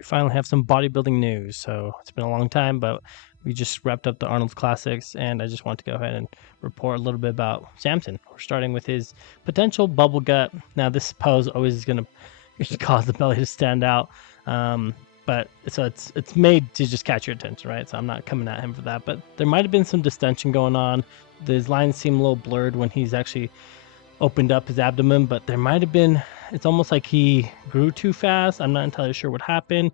we finally have some bodybuilding news. So it's been a long time, but we just wrapped up the Arnold Classics, and I just want to go ahead and report a little bit about Samson. We're starting with his potential bubble gut. Now, this pose always is going to cause the belly to stand out, but so it's made to just catch your attention, right? So I'm not coming at him for that, but there might have been some distension going on. His lines seem a little blurred when he's actually opened up his abdomen, but there might have been, it's almost like he grew too fast. I'm not entirely sure what happened.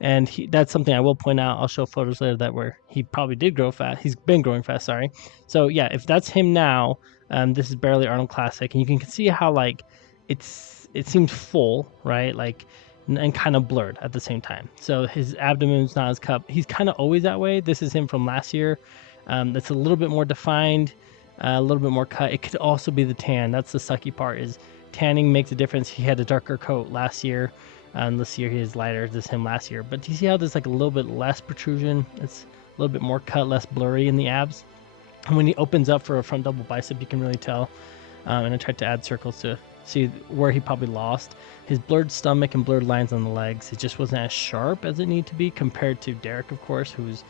And that's something I will point out. I'll show photos later that where he probably did grow fast. He's been growing fast, sorry. So yeah, if that's him now, this is barely Arnold Classic, and you can see how like it seems full, right? Like and kind of blurred at the same time. So his abdomen's not as cupped. He's kind of always that way. This is him from last year. That's a little bit more defined, a little bit more cut. It could also be the tan. That's the sucky part, is tanning makes a difference. He had a darker coat last year. This year he is lighter. This is him last year. But do you see how there's like a little bit less protrusion? It's a little bit more cut, less blurry in the abs. And when he opens up for a front double bicep, you can really tell. And I tried to add circles to see where he probably lost. His blurred stomach and blurred lines on the legs, it just wasn't as sharp as it needed to be compared to Derek, of course, who's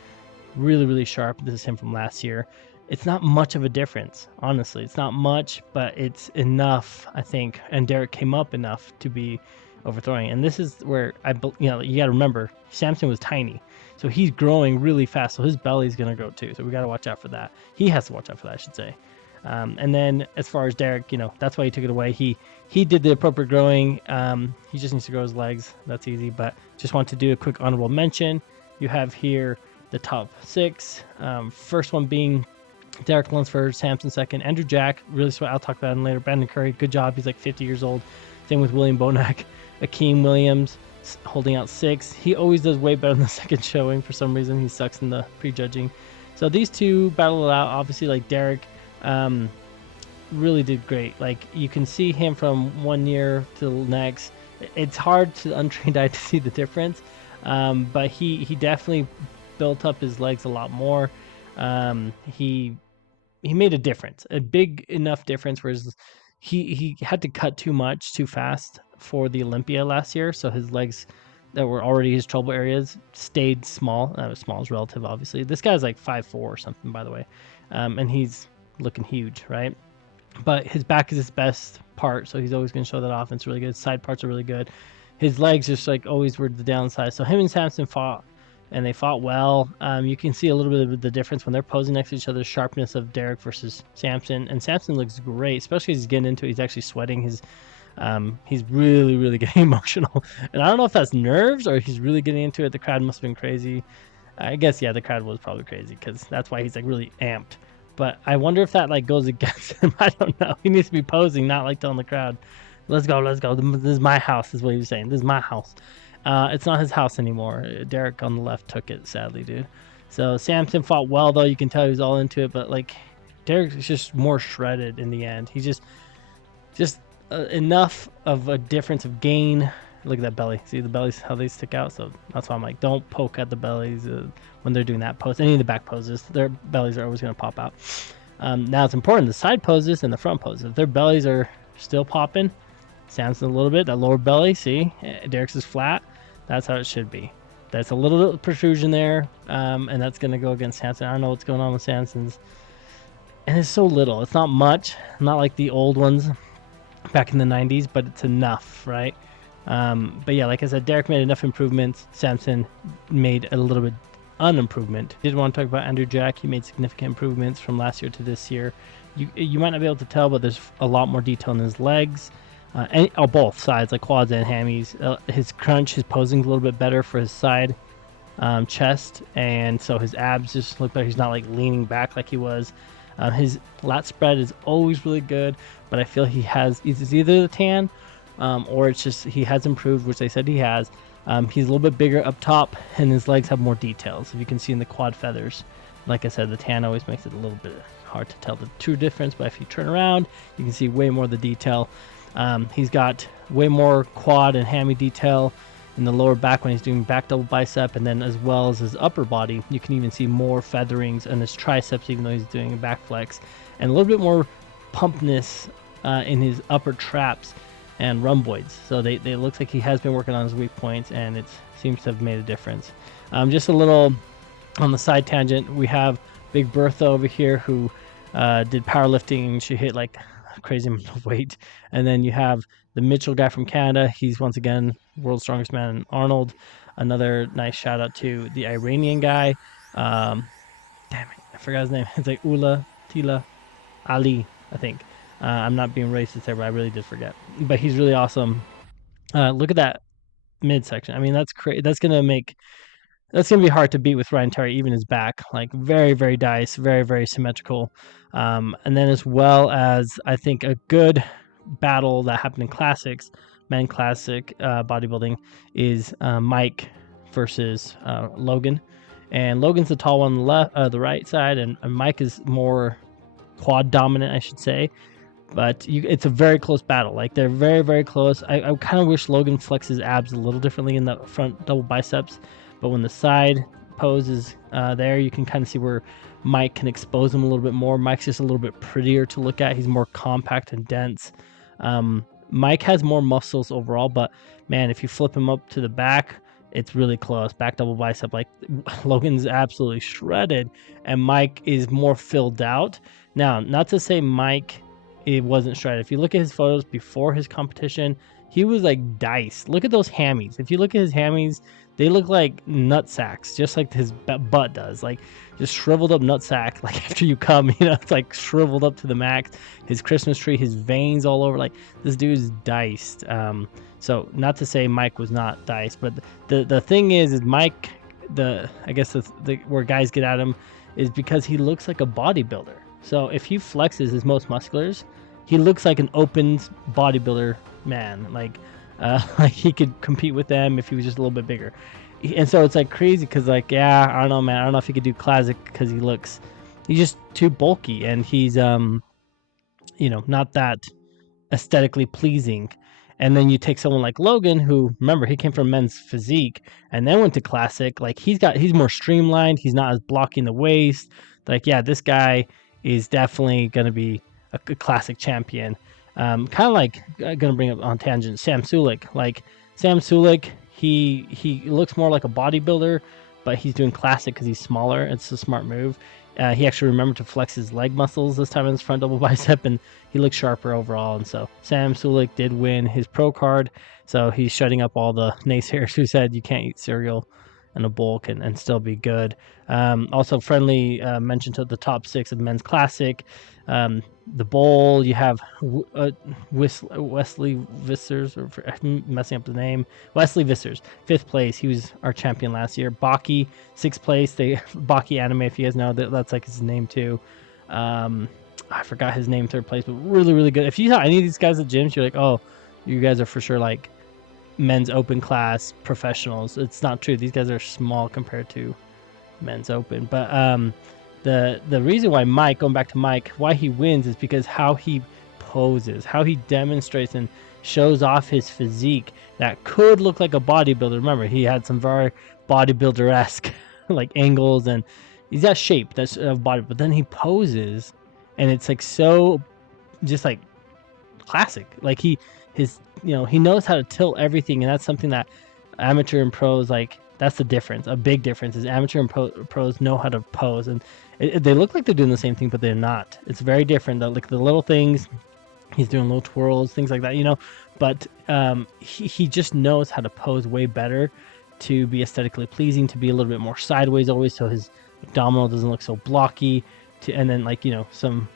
really, really sharp. This is him from last year. It's not much of a difference, honestly. It's not much, but it's enough, I think. And Derek came up enough to be overthrowing. And this is where you got to remember, Samson was tiny, so he's growing really fast. So his belly's going to grow too. So we got to watch out for that. He has to watch out for that, I should say. And then as far as Derek, that's why he took it away. He did the appropriate growing. He just needs to grow his legs. That's easy. But just want to do a quick honorable mention. You have here the top 6. First one being Derek Lunsford, Samson second, Andrew Jack, really sweat. I'll talk about him later. Brandon Curry, good job. He's like 50 years old. Same with William Bonac. Akeem Williams holding out 6. He always does way better in the second showing for some reason. He sucks in the prejudging. So these two battle it out. Obviously, like Derek really did great. Like you can see him from one year to the next. It's hard to untrained eye to see the difference, but he definitely built up his legs a lot more. He made a difference, a big enough difference, whereas he had to cut too much too fast for the Olympia last year, so his legs that were already his trouble areas stayed small. Small is relative, obviously. This guy's like 5'4" or something, by the way, and he's looking huge, right? But his back is his best part, so he's always going to show that off. It's really good. Side parts are really good. His legs just like always were the downside. So him and Samson fought, and they fought well. You can see a little bit of the difference when they're posing next to each other, sharpness of Derek versus Samson. And Samson looks great, especially as he's getting into it. He's actually sweating. He's really, really getting emotional. And I don't know if that's nerves or he's really getting into it. The crowd must have been crazy. I guess, yeah, the crowd was probably crazy because that's why he's like really amped. But I wonder if that like goes against him. I don't know. He needs to be posing, not like telling the crowd, let's go, let's go. This is my house, is what he was saying. This is my house. It's not his house anymore. Derek on the left took it, sadly, dude. So Samson fought well, though. You can tell he was all into it. But like Derek's just more shredded in the end. He's just enough of a difference of gain. Look at that belly. See the bellies, how they stick out? So that's why I'm like, don't poke at the bellies when they're doing that pose. Any of the back poses, their bellies are always going to pop out. Now it's important, the side poses and the front poses. If their bellies are still popping, Samson a little bit, that lower belly, see? Derek's is flat. That's how it should be. That's a little bit of protrusion there, and that's going to go against Samson. I don't know what's going on with Samson's. And it's so little. It's not much. Not like the old ones back in the 90s, but it's enough, right? But yeah, like I said, Derek made enough improvements. Samson made a little bit unimprovement. Did want to talk about Andrew Jack. He made significant improvements from last year to this year. You might not be able to tell, but there's a lot more detail in his legs, and both sides, like quads and hammies. His crunch, his posing's a little bit better for his side chest, and so his abs just look better. He's not like leaning back like he was. His lat spread is always really good, but I feel it's either the tan or it's just he has improved, which they said he has. He's a little bit bigger up top, and his legs have more details. If you can see in the quad feathers, like I said, the tan always makes it a little bit hard to tell the true difference, but if you turn around, you can see way more of the detail. He's got way more quad and hammy detail in the lower back when he's doing back double bicep, and then as well as his upper body, you can even see more featherings in his triceps, even though he's doing a back flex, and a little bit more pumpness in his upper traps. and rhomboids. So they looks like he has been working on his weak points, and it seems to have made a difference. Just a little on the side tangent, we have Big Bertha over here who did powerlifting. She hit like a crazy amount of weight. And then you have the Mitchell guy from Canada. He's once again world's strongest man, Arnold. Another nice shout out to the Iranian guy. Damn it, I forgot his name. It's like Ula Tila Ali, I think. I'm not being racist there, but I really did forget. But he's really awesome. Look at that midsection. I mean, that's that's gonna be hard to beat with Ryan Terry, even his back. Like very, very nice, very, very symmetrical. And then as well as I think a good battle that happened in classics, men classic bodybuilding, is Mike versus Logan. And Logan's the tall one on the left, the right side, and Mike is more quad dominant, I should say. But it's a very close battle. Like they're very, very close. I kind of wish Logan flexes abs a little differently in the front double biceps, but when the side pose is there, you can kind of see where Mike can expose him a little bit more. Mike's just a little bit prettier to look at. He's more compact and dense. Mike has more muscles overall, but man, if you flip him up to the back, it's really close. Back double bicep, like Logan's absolutely shredded, and Mike is more filled out. Now, not to say Mike it wasn't shredded. If you look at his photos before his competition, he was like diced. Look at those hammies. If you look at his hammies, they look like nut sacks, just like his butt does. Like just shriveled up nut sack. Like after you come, it's like shriveled up to the max. His Christmas tree, his veins all over. Like this dude's diced. So not to say Mike was not diced, but the thing is Mike. I guess the where guys get at him is because he looks like a bodybuilder. So if he flexes his most musculars, he looks like an open bodybuilder man. Like he could compete with them if he was just a little bit bigger. And so it's like crazy because like, yeah, I don't know, man. I don't know if he could do classic because he's just too bulky and he's, not that aesthetically pleasing. And then you take someone like Logan, who remember he came from men's physique and then went to classic. Like he's more streamlined. He's not as blocking the waist. Like, yeah, this guy is definitely going to be a classic champion. Kind of like going to bring up on tangent Sam Sulek. Like Sam Sulek, he looks more like a bodybuilder, but he's doing classic because he's smaller. It's a smart move. He actually remembered to flex his leg muscles this time in his front double bicep, and he looks sharper overall. And so Sam Sulek did win his pro card, so he's shutting up all the naysayers who said you can't eat cereal in a bowl and still be good. Also, friendly mention to the top 6 of men's classic. The bowl, you have Wesley Vissers, or I'm messing up the name. Wesley Vissers, 5th place. He was our champion last year. Baki, 6th place. Baki Anime, if you guys know, that's like his name too. I forgot his name, 3rd place, but really, really good. If you saw any of these guys at gyms, you're like, oh, you guys are for sure like men's open class professionals. It's not true. These guys are small compared to men's open. But the reason why Mike, going back to Mike, why he wins is because how he poses, how he demonstrates and shows off his physique that could look like a bodybuilder. Remember, he had some very bodybuilder-esque like angles, and he's got shape that's of body, but then he poses and it's like so just like classic. Like he knows how to tilt everything, and that's something that amateur and pros, like that's the difference. A big difference is amateur and pros know how to pose, and they look like they're doing the same thing, but they're not. It's very different. Like the little things, he's doing little twirls, things like that, but he just knows how to pose way better to be aesthetically pleasing, to be a little bit more sideways always, so his abdominal doesn't look so blocky, and then like some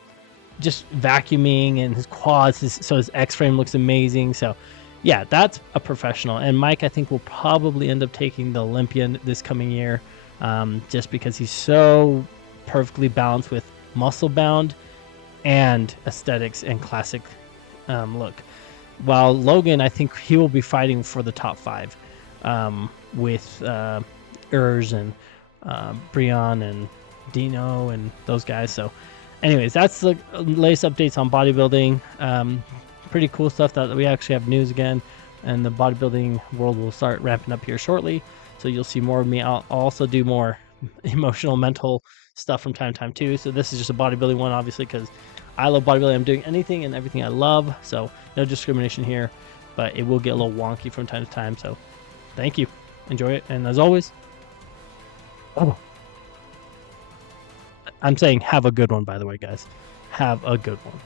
just vacuuming and his quads, so his X-frame looks amazing. So yeah, that's a professional. And Mike, I think, will probably end up taking the Olympia this coming year, just because he's so perfectly balanced with muscle bound and aesthetics and classic look. While Logan, I think he will be fighting for the top 5 with Urs and Brian and Dino and those guys. So anyways, that's the latest updates on bodybuilding. Pretty cool stuff that we actually have news again, and the bodybuilding world will start ramping up here shortly. So you'll see more of me. I'll also do more emotional, mental stuff from time to time too. So this is just a bodybuilding one, obviously, because I love bodybuilding. I'm doing anything and everything I love, so no discrimination here, but it will get a little wonky from time to time, so thank you. Enjoy it, and as always, I'm saying have a good one, by the way, guys. Have a good one.